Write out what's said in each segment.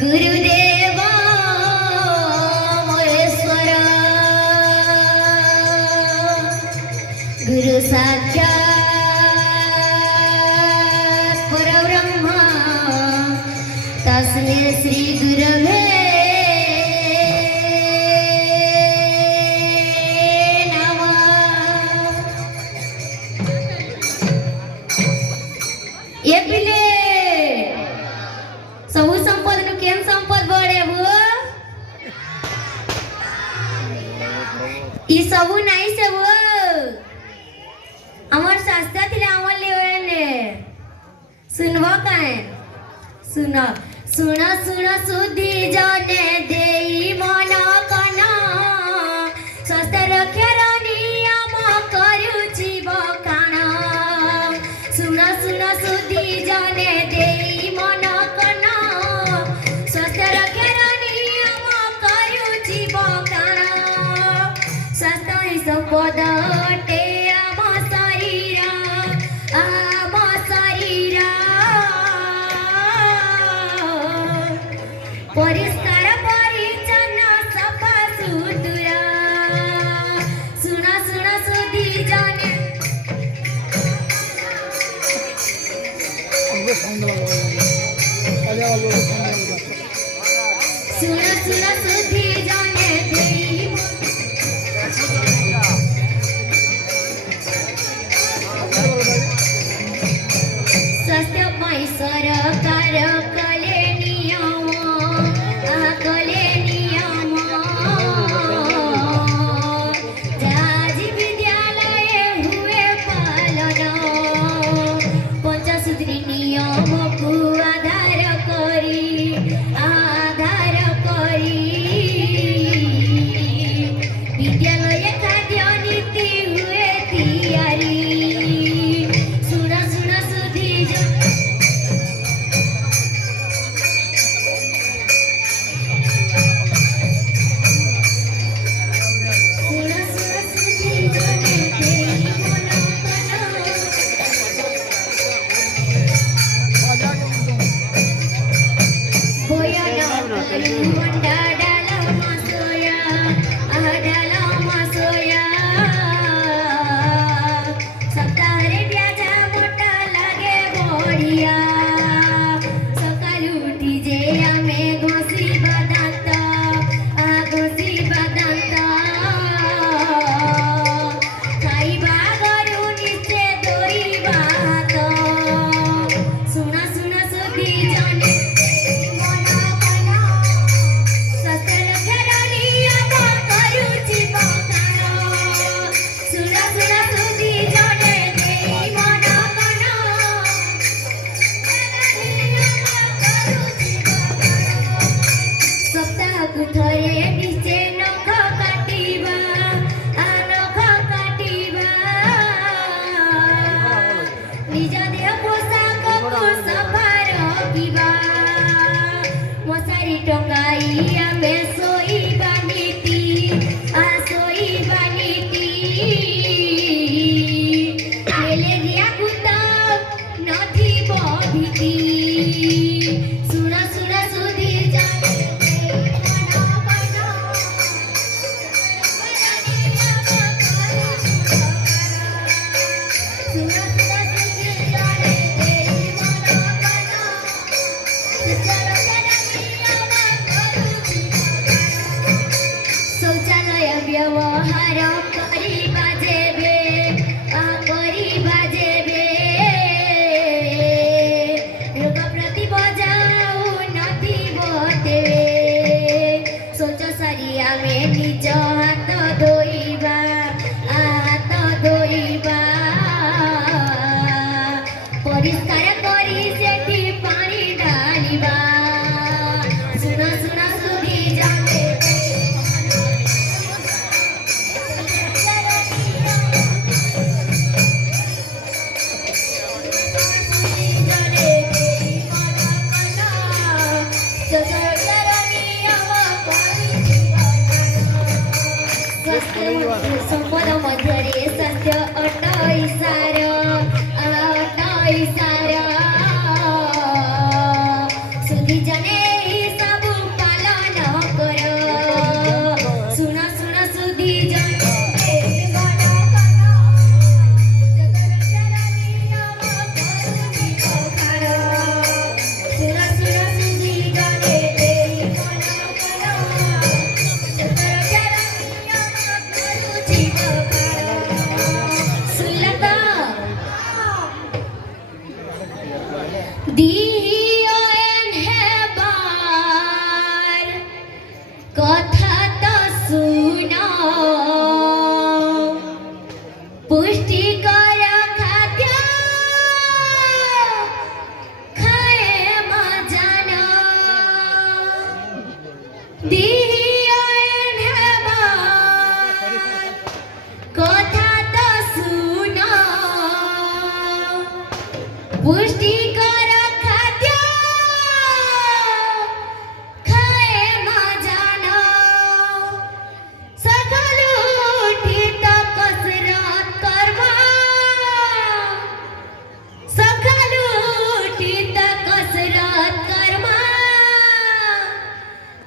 गुरुदेवा महेश्वर गुरु साक्षात् परब्रह्म तस्मै श्री गुरवे नमः। ये पिले सबु संपद नु केन संपद बड़े हो ई सबु नाही से हो अमर शास्त्र थिले अमर लेने सुनवा काहे सुन सुन सुन सुधी जाने देई मन कना स्वस्थ रक्षार नियम करूची बखाना सुन सुन सुधी जाने देई मन कना स्वस्थ रक्षार नियम करूची बखाना स्वस्थ ही संपद अटे आम शरीर परिष्कार परिच्छन्न सफा सुतुरा सुन सुन सुधी जाने सुन सुन सुधी जाने देई सत्य मय सरकार कले नियम कले नियम जाजी विद्यालय हुए पालन पंचसूत्री नियम को आधार करी विद्यालय खाद्य नीति हुए तैयारी सुन सुन सुधी शौचालय व्यवहार करिबा जेबे रोग प्रतिबजाऊ नथी बते शौच सरिया में निज हाथ धोइबा परिष्कार करी सेठी पानी डालिबा सुन सुन सुधी जाने संपद मध्य सत्य अटैसार सुधी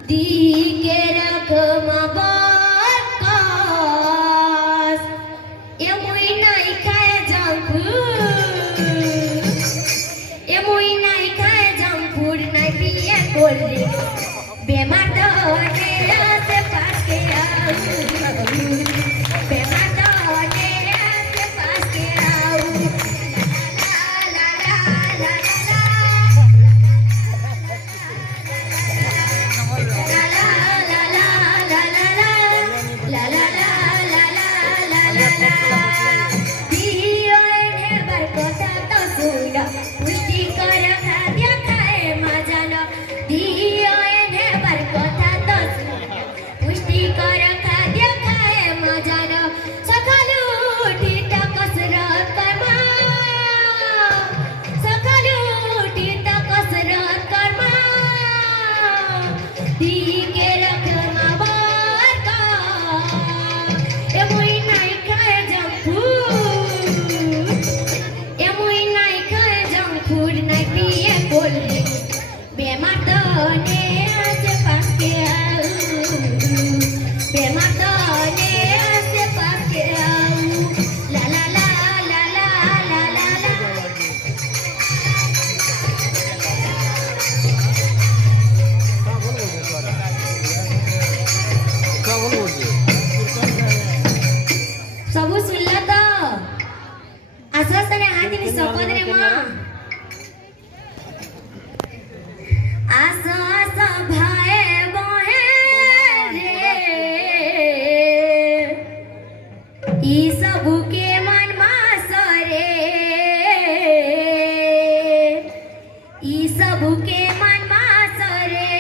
দিকে রাখমা বরকস এমুই নাই খায় জাঙ্কুর নাই বিয়ে করলে বেমার দনে আসে পাশে আউ বেমার দনে আসে পাশে আউ লা লা লা লা লা পুষ্টিকর খাদ্য খায় মজান দিয়ের কথা তো পুষ্টিকর খাদ্য খায় মজান সকালু উঠিতা কসরত করমা সকালু উঠিতা কসরত করমা দিকে রাখমা বরকা এমুই নাই খায় জাঙ্কুর নাই বিয়ে করলে বেমার দনে আসে পাশে আউ বেমার দনে আসে পাশে আউ লা লা লা লা লা লা লা লা ସବୁ ଶୁଣିଲ ତ ଆସ ଆସରେ ହାତିନି ଶପଥରେ ମା আস আস ভাই বহে রে ই সবুকে মন মাসরে ই সবুকে মন মাসরে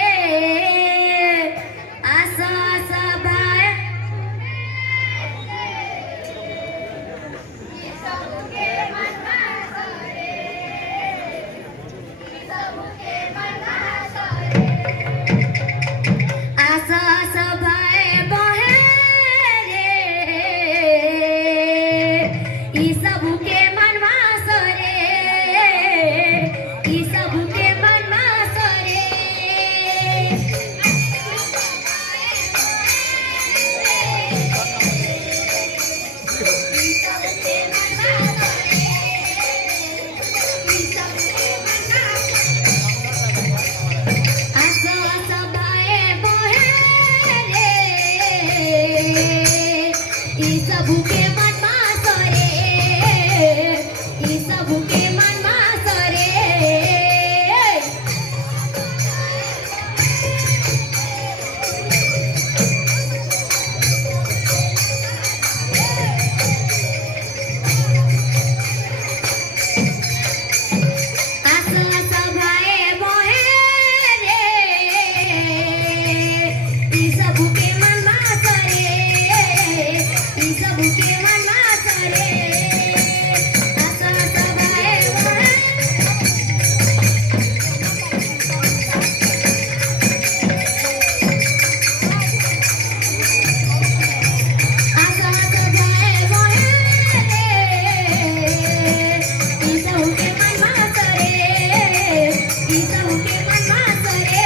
আস আস ভাই ই সবুকে মন মাসরে ই সবুকে মন আশা সভায় বহে রে ই সবুকে মনমা সরে ই সবুকে মনমা সরে सबके मन मासरे ई सबके मन मासरे आसो सभाए बहे रे ई सबके मन मासरे ई सबके मन मासरे आसो सभाए बहे आसो सभाए बहे रे ई सबके मन मासरे ई सबके मन मासरे